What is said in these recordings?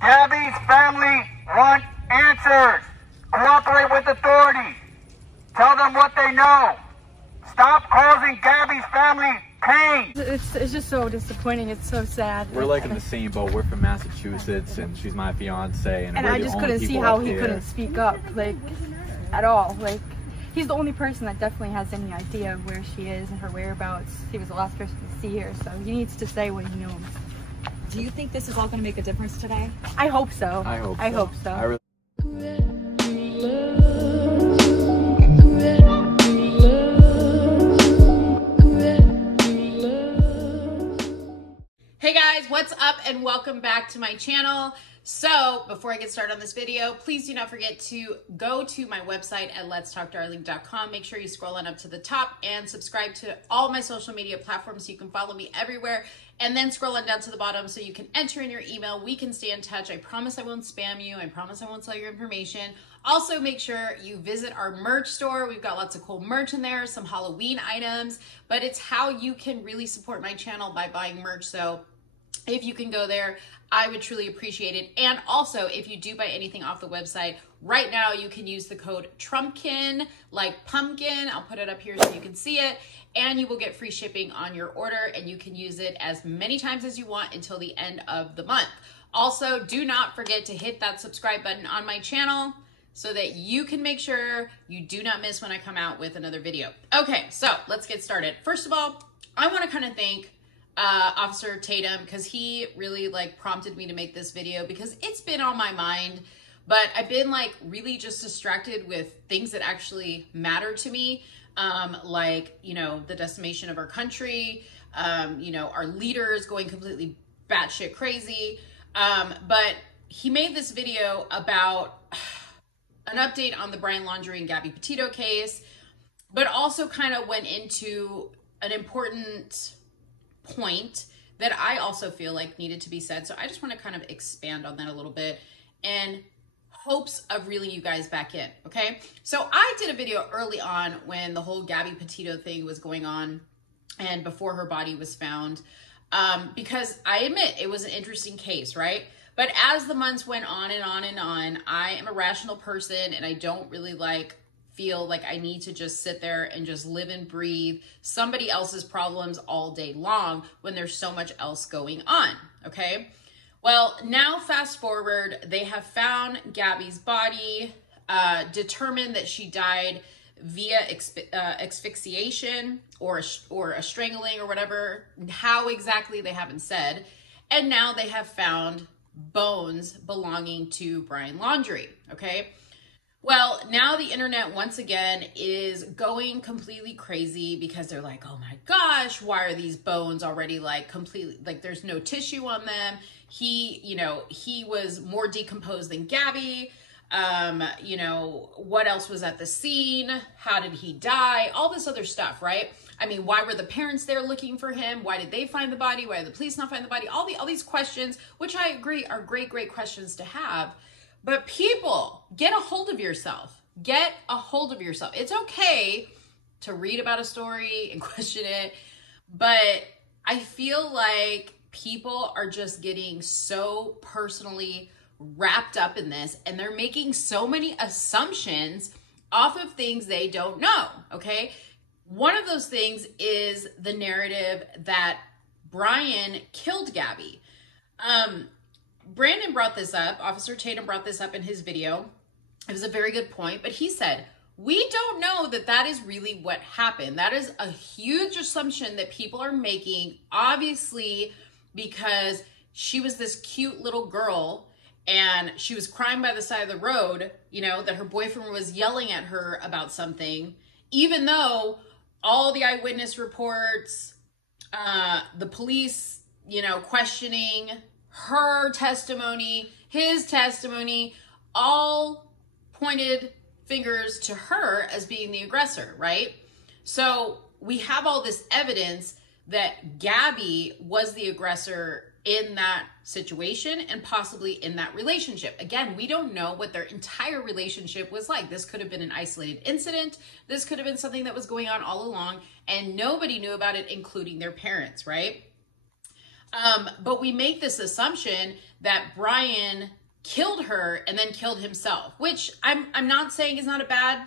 Gabby's family want answers. Cooperate with authorities. Tell them what they know. Stop causing Gabby's family pain. It's just so disappointing. It's so sad. We're like in the same boat. We're from Massachusetts, and she's my fiance, and I just couldn't see how he couldn't speak up, like, at all. Like, he's the only person that definitely has any idea of where she is and her whereabouts. He was the last person to see her, so he needs to say what he knows. Do you think this is all going to make a difference today? I hope so. I hope so. I hope so. Hey guys, what's up and welcome back to my channel. So before I get started on this video, please do not forget to go to my website at letstalkdarling.com. Make sure you scroll on up to the top and subscribe to all my social media platforms so you can follow me everywhere, and then scroll on down to the bottom so you can enter in your email. We can stay in touch. I promise I won't spam you. I promise I won't sell your information. Also, make sure you visit our merch store. We've got lots of cool merch in there, some Halloween items, but it's how you can really support my channel by buying merch. So if you can go there, I would truly appreciate it. And also, if you do buy anything off the website, right now you can use the code TRUMPKIN, like pumpkin. I'll put it up here so you can see it. And you will get free shipping on your order, and you can use it as many times as you want until the end of the month. Also, do not forget to hit that subscribe button on my channel so that you can make sure you do not miss when I come out with another video. Okay, so let's get started. First of all, I want to kind of thank Officer Tatum, because he really like prompted me to make this video because it's been on my mind, but I've been like really just distracted with things that actually matter to me, like, you know, the decimation of our country, you know, our leaders going completely batshit crazy. But he made this video about an update on the Brian Laundrie and Gabby Petito case, but also kind of went into an important point that I also feel like needed to be said. So I just want to kind of expand on that a little bit in hopes of reeling you guys back in. Okay. So I did a video early on when the whole Gabby Petito thing was going on and before her body was found, because I admit it was an interesting case, right? But as the months went on and on and on, I am a rational person and I don't really feel like I need to just sit there and just live and breathe somebody else's problems all day long when there's so much else going on. Okay. Well, now fast forward, they have found Gabby's body, determined that she died via asphyxiation or a strangling or whatever, how exactly they haven't said. And now they have found bones belonging to Brian Laundrie. Okay. Well, now the internet once again is going completely crazy because they're like, oh my gosh, why are these bones already like completely, like there's no tissue on them. You know, he was more decomposed than Gabby. You know, what else was at the scene? How did he die? All this other stuff, right? I mean, why were the parents there looking for him? Why did they find the body? Why did the police not find the body? All these questions, which I agree are great questions to have. But people, get a hold of yourself. Get a hold of yourself. It's okay to read about a story and question it, but I feel like people are just getting so personally wrapped up in this, and they're making so many assumptions off of things they don't know, okay? One of those things is the narrative that Brian killed Gabby. Brandon brought this up, Officer Tatum brought this up in his video. It was a very good point, but he said, we don't know that that is really what happened. That is a huge assumption that people are making, obviously, because she was this cute little girl and she was crying by the side of the road, you know, that her boyfriend was yelling at her about something, even though all the eyewitness reports, the police, you know, questioning her testimony, his testimony, all pointed fingers to her as being the aggressor, right? So we have all this evidence that Gabby was the aggressor in that situation and possibly in that relationship. Again, we don't know what their entire relationship was like. This could have been an isolated incident. This could have been something that was going on all along and nobody knew about it, including their parents, right? But we make this assumption that Brian killed her and then killed himself, which I'm not saying is not a bad,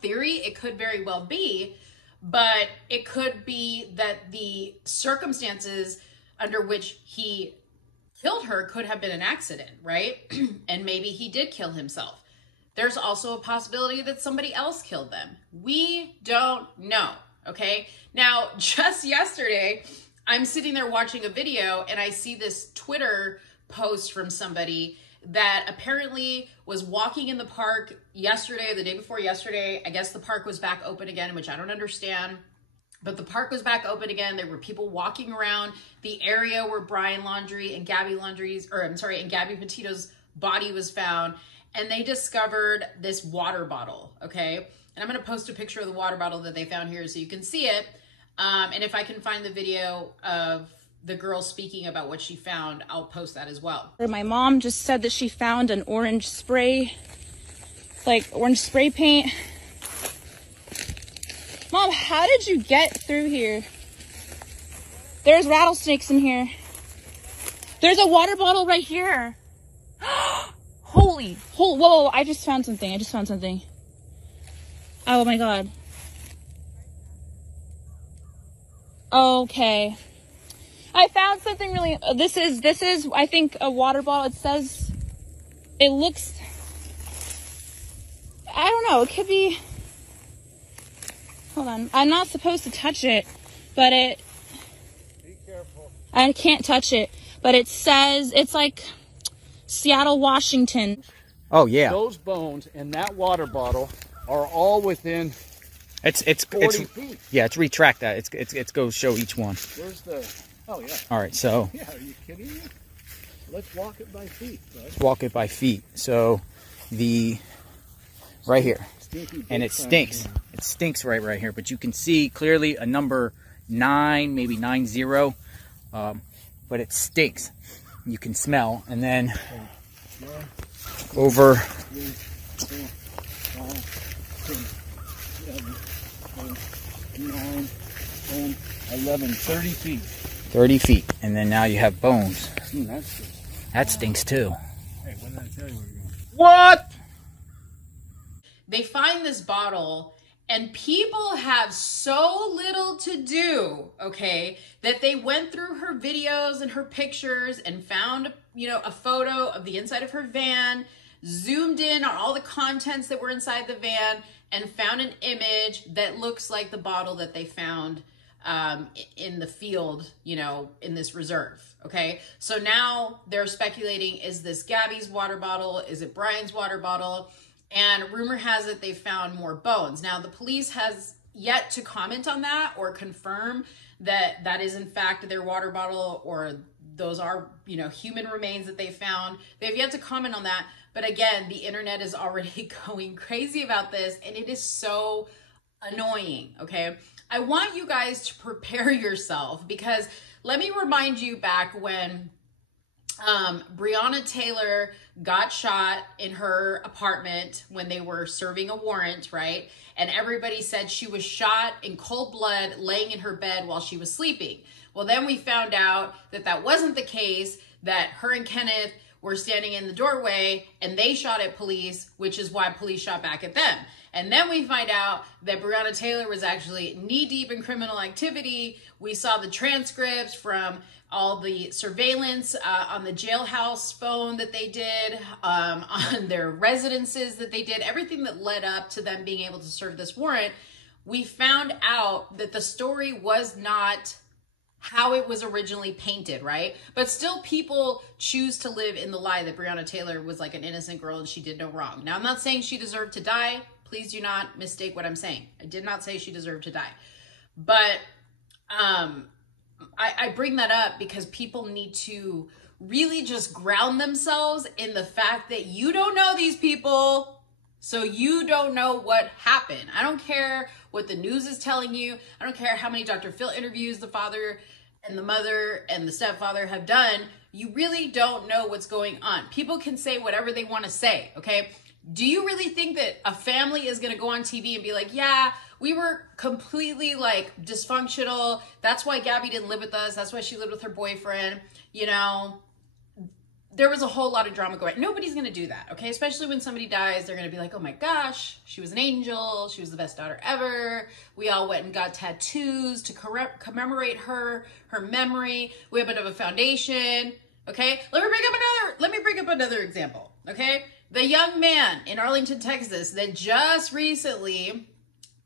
theory. It could very well be, but it could be that the circumstances under which he killed her could have been an accident, right? And maybe he did kill himself. There's also a possibility that somebody else killed them. We don't know, okay? Now, just yesterday, I'm sitting there watching a video and I see this Twitter post from somebody that apparently was walking in the park yesterday or the day before yesterday. I guess the park was back open again, which I don't understand. But the park was back open again. There were people walking around the area where Brian Laundrie and and Gabby Petito's body was found. And they discovered this water bottle, okay? And I'm going to post a picture of the water bottle that they found here so you can see it. And if I can find the video of the girl speaking about what she found, I'll post that as well. My mom just said that she found an orange spray, like orange spray paint. Mom, how did you get through here? There's rattlesnakes in here. There's a water bottle right here. Whoa, I just found something. Oh my God. Okay. I found something really, this is, I think, a water bottle. It looks, I don't know, it could be, hold on. I'm not supposed to touch it, but be careful. I can't touch it, but it says, it's like Seattle, Washington. Oh yeah. Those bones in that water bottle are all within it's 40 feet. Yeah, it's retract that. It's go show each one. Where's the, oh yeah. All right, so. Yeah, are you kidding me? Let's walk it by feet, bud. Let's walk it by feet. So right here. And it stinks. It stinks right here, but you can see clearly a number 9, maybe 90, but it stinks. You can smell, and then over 3, 4, 5, 6, 7, 8, 9, 10, 11, 30 feet. 30 feet, and then now you have bones. That stinks too. Hey, when did I tell you we were going? What? They find this bottle, and people have so little to do, okay, that they went through her videos and her pictures and found, a photo of the inside of her van, zoomed in on all the contents that were inside the van, and found an image that looks like the bottle that they found in the field, in this reserve, okay? So now they're speculating, is this Gabby's water bottle? Is it Brian's water bottle? And rumor has it they found more bones. Now, the police has yet to comment on that or confirm that that is in fact their water bottle or those are, human remains that they found. They've yet to comment on that. But again, the internet is already going crazy about this, and it is so annoying, okay? I want you guys to prepare yourself, because let me remind you back when Breonna Taylor got shot in her apartment when they were serving a warrant, right? And everybody said she was shot in cold blood laying in her bed while she was sleeping. Well, then we found out that that wasn't the case, that her and Kenneth were standing in the doorway and they shot at police, which is why police shot back at them. And then we find out that Breonna Taylor was actually knee-deep in criminal activity. We saw the transcripts from all the surveillance on the jailhouse phone that they did, on their residences that they did, everything that led up to them being able to serve this warrant. We found out that the story was not how it was originally painted, right? But still people choose to live in the lie that Breonna Taylor was like an innocent girl and she did no wrong. Now, I'm not saying she deserved to die. Please do not mistake what I'm saying. I did not say she deserved to die. But I bring that up because people need to really just ground themselves in the fact that you don't know these people, so you don't know what happened. I don't care what the news is telling you. I don't care how many Dr. Phil interviews the father and the mother and the stepfather have done. You really don't know what's going on. People can say whatever they want to say, okay? Do you really think that a family is going to go on TV and be like, yeah, we were completely like dysfunctional. That's why Gabby didn't live with us. That's why she lived with her boyfriend. You know, there was a whole lot of drama going on. Nobody's going to do that, okay? Especially when somebody dies, they're going to be like, oh my gosh, she was an angel. She was the best daughter ever. We all went and got tattoos to commemorate her memory. We have a bit of a foundation, okay? Let me bring up another example, okay? The young man in Arlington, Texas that just recently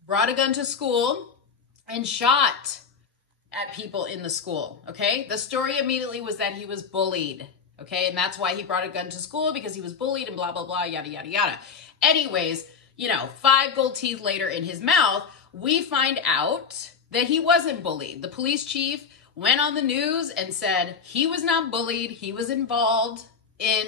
brought a gun to school and shot at people in the school, okay? The story immediately was that he was bullied, okay? And that's why he brought a gun to school, because he was bullied and blah, blah, blah, yada, yada, yada. Anyways, you know, 5 gold teeth later in his mouth, we find out that he wasn't bullied. The police chief went on the news and said he was not bullied. He was involved in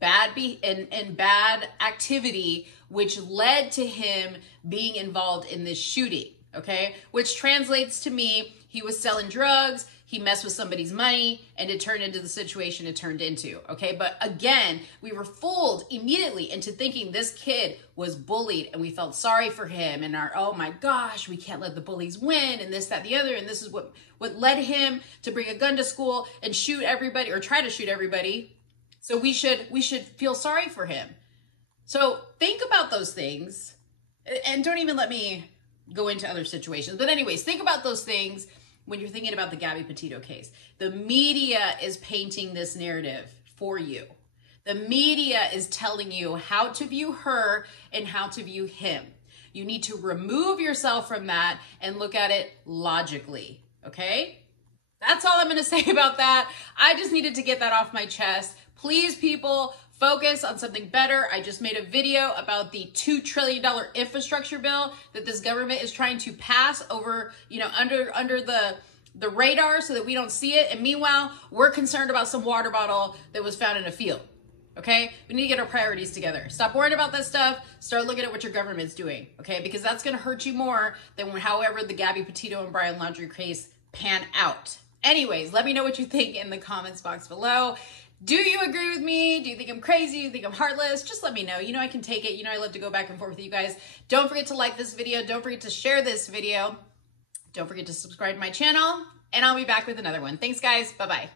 bad activity, which led to him being involved in this shooting, okay? Which translates to me, he was selling drugs, he messed with somebody's money, and it turned into the situation it turned into, okay? But again, we were fooled immediately into thinking this kid was bullied, and we felt sorry for him, and oh my gosh, we can't let the bullies win, and this, that, the other, and this is what led him to bring a gun to school and shoot everybody, or try to shoot everybody. So we should feel sorry for him. So think about those things, and don't even let me go into other situations. But anyways, think about those things when you're thinking about the Gabby Petito case. The media is painting this narrative for you. The media is telling you how to view her and how to view him. You need to remove yourself from that and look at it logically, okay? That's all I'm going to say about that. I just needed to get that off my chest. Please, people, focus on something better. I just made a video about the $2 trillion infrastructure bill that this government is trying to pass over, you know, under the radar so that we don't see it. And meanwhile, we're concerned about some water bottle that was found in a field. Okay? We need to get our priorities together. Stop worrying about that stuff. Start looking at what your government's doing. Okay? Because that's going to hurt you more than however the Gabby Petito and Brian Laundrie case pan out. Anyways, let me know what you think in the comments box below. Do you agree with me? Do you think I'm crazy? Do you think I'm heartless? Just let me know. You know I can take it. You know I love to go back and forth with you guys. Don't forget to like this video. Don't forget to share this video. Don't forget to subscribe to my channel. And I'll be back with another one. Thanks, guys. Bye-bye.